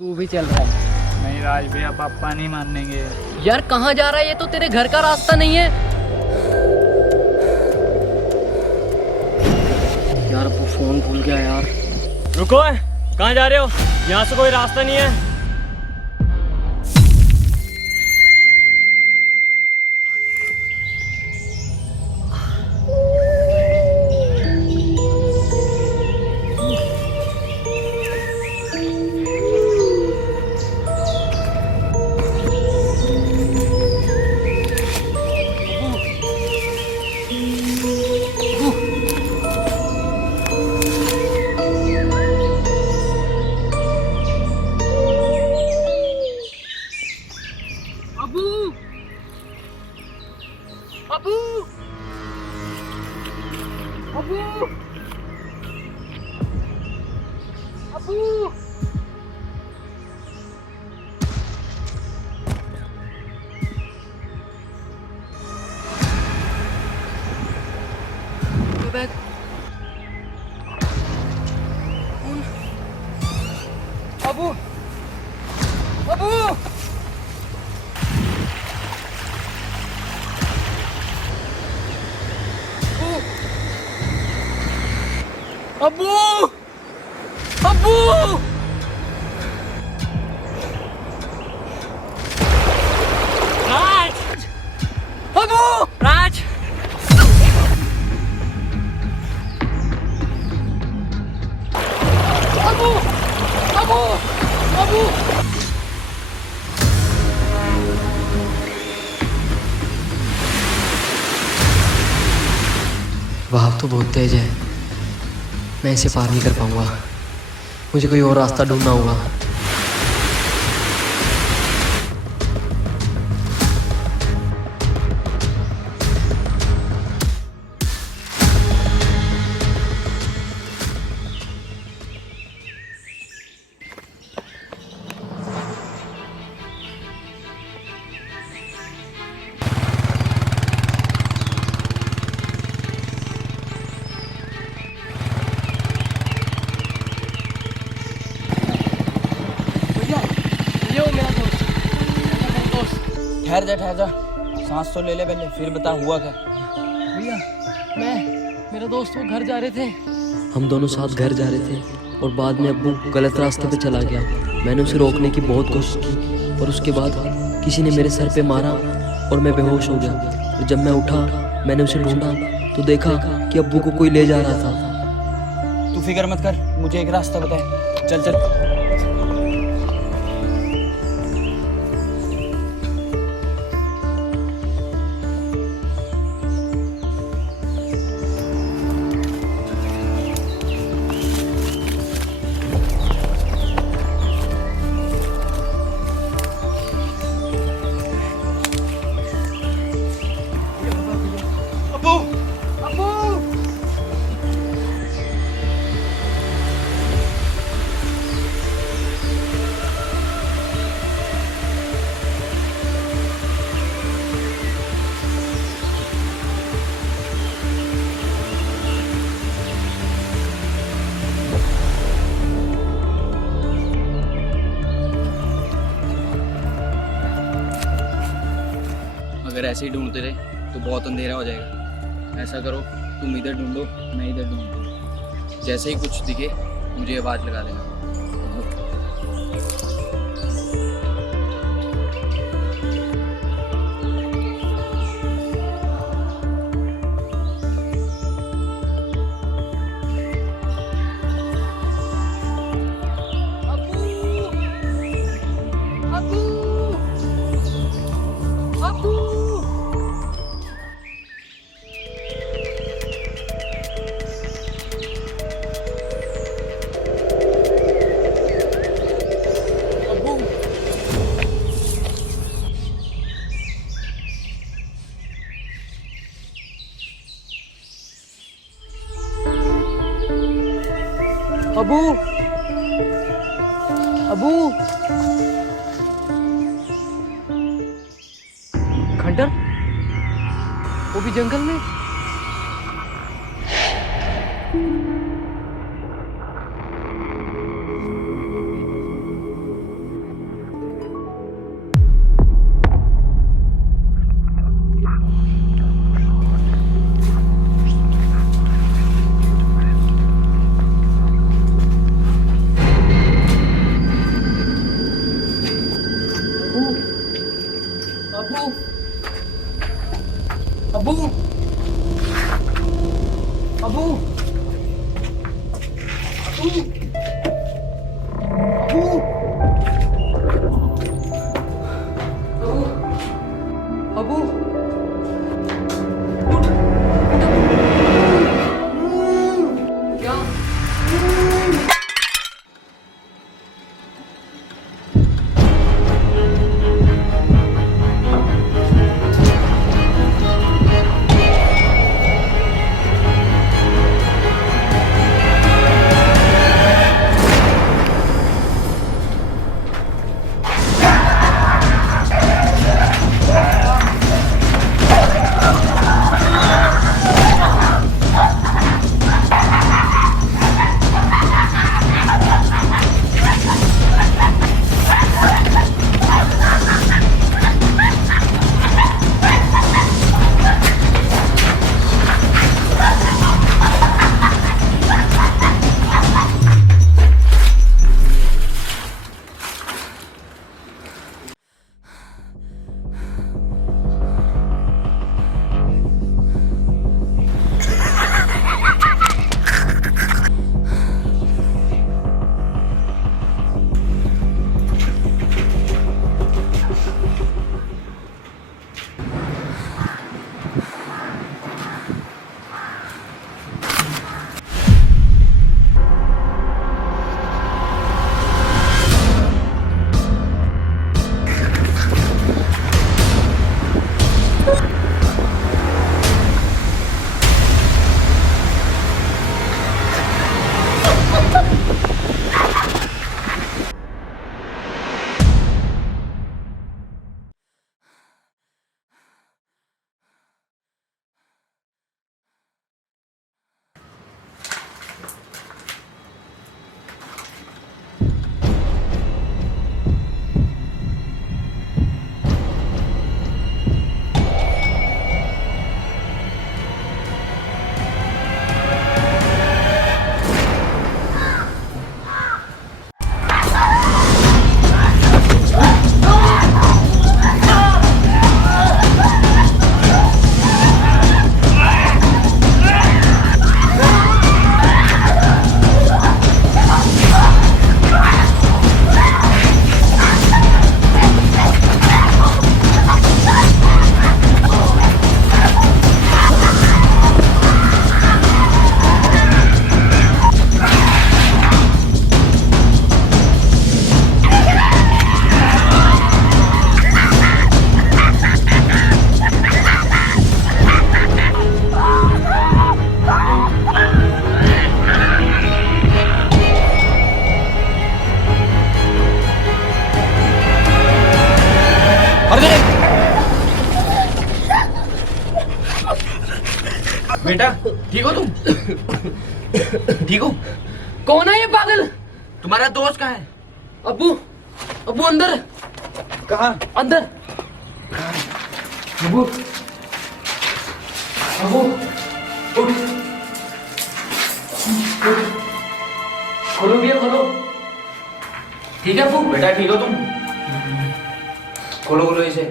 तू भी चल रहा है? नहीं राज भैया, पापा नहीं मानेंगे। यार कहाँ जा रहा है? ये तो तेरे घर का रास्ता नहीं है। यार वो फोन भूल गया यार। रुको, कहाँ जा रहे हो? यहाँ से कोई रास्ता नहीं है। अबू, अबू, अबू, अबू। बैग अबू, अबू। अबू, अबू, राज! अबू, राज! अबू, अबू, अबू। वहां तो बहुत तेज है, मैं इसे पार नहीं कर पाऊंगा। मुझे कोई और रास्ता ढूंढना होगा। ठहर जा, सांस तो ले ले पहले, फिर बता हुआ क्या। भैया मेरे दोस्त वो घर जा रहे थे। हम दोनों साथ घर जा रहे थे और बाद में अब्बू गलत रास्ते पे चला गया। मैंने उसे रोकने की बहुत कोशिश की और उसके बाद किसी ने मेरे सर पे मारा और मैं बेहोश हो गया। और जब मैं उठा, मैंने उसे ढूंढा तो देखा कि अब्बू को कोई ले जा रहा था। तू फिक्र मत कर, मुझे एक रास्ता बताए। चल चल। अगर ऐसे ही ढूंढते रहे तो बहुत अंधेरा हो जाएगा। ऐसा करो, तुम इधर ढूंढो, मैं इधर ढूंढूं। जैसे ही कुछ दिखे मुझे आवाज लगा देना। अबू, अबू। खंडर, वो भी जंगल में। बेटा ठीक हो तुम? ठीक हो? कौन है ये पागल? तुम्हारा दोस्त कहाँ है? अब्बू, अब्बू अंदर, कहाँ? अंदर। अब्बू, अब्बू, उठ, खोलो भैया खोलो। ठीक है अब्बू? बेटा ठीक हो तुम? खोलो खोलो इसे।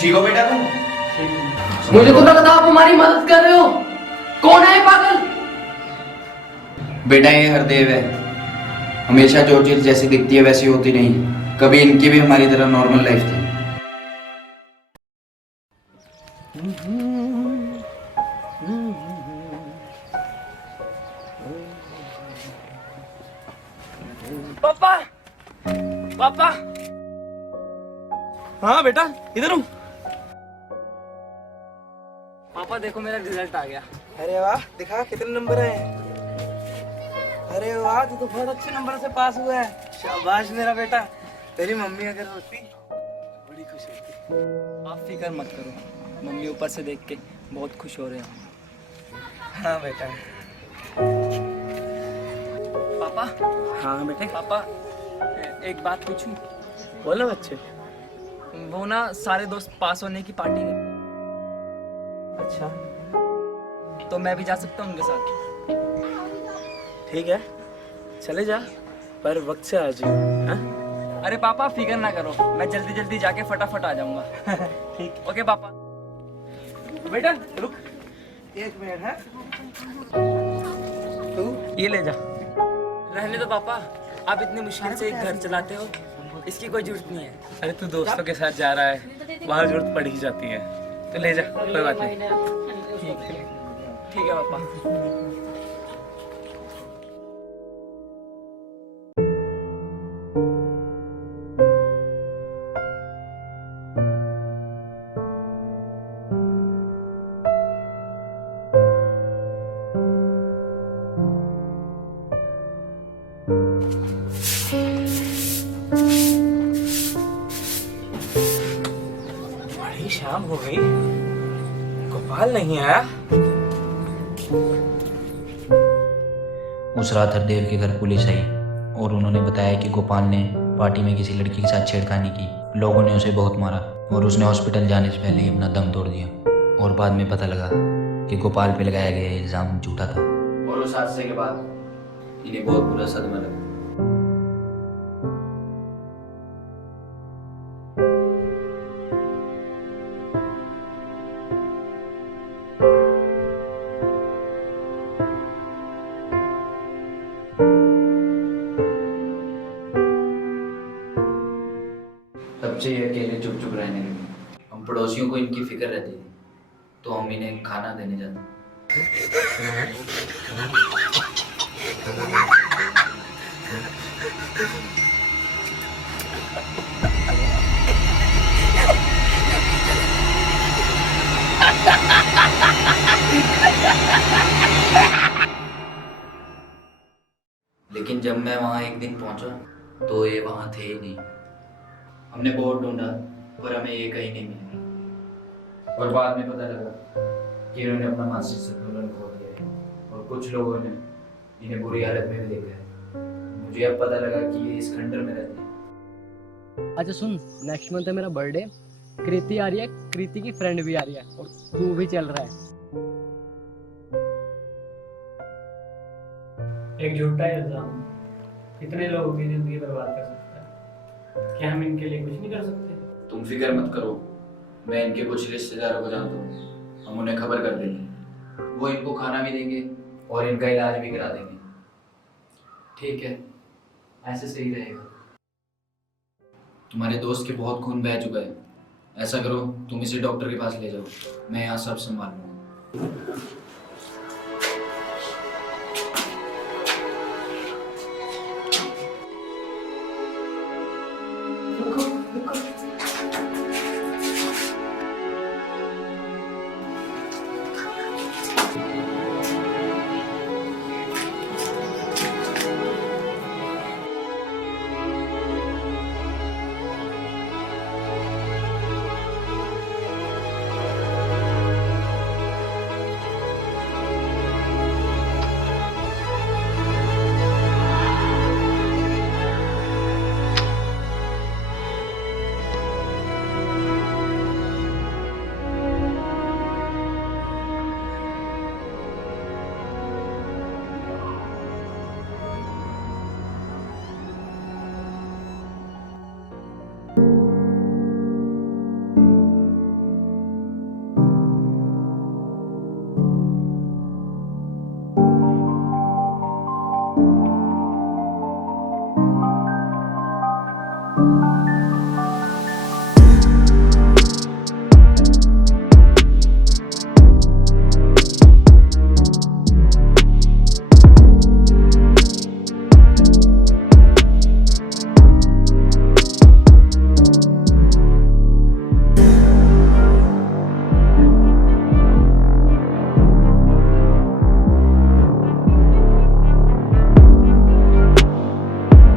ठीक हो बेटा तुम? मुझे तो लगता आप हमारी मदद कर रहे हो। कौन है ये पागल? बेटा ये हरदेव है। हमेशा जो चीज जैसी दिखती है वैसी होती नहीं। कभी इनकी भी हमारी तरह नॉर्मल लाइफ थी। पापा, पापा। हाँ बेटा इधर हूँ। पापा देखो मेरा रिजल्ट आ गया। अरे वाह, दिखा कितने नंबर हैं। अरे वाह, तू तो बहुत अच्छे नंबर से पास हुआ है। शाबाश मेरा बेटा। तेरी मम्मी अगर होती बड़ी खुश होती। आप फिक्र मत करो, मम्मी ऊपर से देख के बहुत खुश हो रहे हैं। हाँ बेटा। पापा, हाँ बेटे। पापा एक बात पूछूं? बोलो बच्चे। वो ना सारे दोस्त पास होने की पार्टी नहीं, अच्छा तो मैं भी जा सकता हूँ उनके साथ? ठीक है, चले जा, पर वक्त से आ जाइए। हाँ? अरे पापा फिक्र ना करो, मैं जल्दी जल्दी जाके फटाफट आ जाऊंगा। ठीक। ओके पापा। बेटा रुक, एक मिनट है। तू ये ले जा। रहने दो पापा, आप इतनी मुश्किल से एक घर चलाते हो, इसकी कोई जरूरत नहीं है। अरे तू दोस्तों के साथ जा रहा है, वहाँ जरूरत पड़ ही जाती है, तो ले जा, कोई बात नहीं। ठीक है पापा। बड़ी शाम हो गई, गोपाल नहीं आया। उस रात हरदेव के घर पुलिस आई और उन्होंने बताया कि गोपाल ने पार्टी में किसी लड़की के साथ छेड़खानी की। लोगों ने उसे बहुत मारा और उसने हॉस्पिटल जाने से पहले ही अपना दम तोड़ दिया। और बाद में पता लगा कि गोपाल पे लगाया गया इल्ज़ाम झूठा था। और उस हादसे के बाद इन्हें बहुत बुरा सदमा लगा। तब से ये अकेले चुप चुप रहने लगे। हम पड़ोसियों को इनकी फिक्र रहती थी, तो हम इन्हें खाना देने जाते। लेकिन जब मैं वहाँ एक दिन पहुँचा तो ये वहाँ थे ही नहीं। हमने बहुत ढूंढा पर हमें ये कहीं नहीं मिला। और बाद में पता लगा कि इन्होंने अपना मानसिक संतुलन खो दिया है और कुछ लोगों ने इन्हें बुरी हालत में भी देखा है। मुझे अब पता लगा कि ये इस खंडर में रहते हैं। अच्छा सुन, नेक्स्ट मंथ है मेरा बर्थडे। कृति आ रही है, कृति की फ्रेंड भी आ रही है और तू भी चल रहा है। एक झूठा इल्जाम कितने लोगों की जिंदगी बर्बाद कर सकता है। क्या हम इनके लिए कुछ नहीं कर सकते? तुम फिक्र मत करो, मैं इनके कुछ रिश्तेदारों को जानता हूँ, हम उन्हें खबर कर देंगे। वो इनको खाना भी देंगे और इनका इलाज भी करा देंगे। ठीक है, ऐसे सही रहेगा। तुम्हारे दोस्त के बहुत खून बह चुका है, ऐसा करो तुम इसे डॉक्टर के पास ले जाओ, मैं यहाँ सब संभाल लूँगा।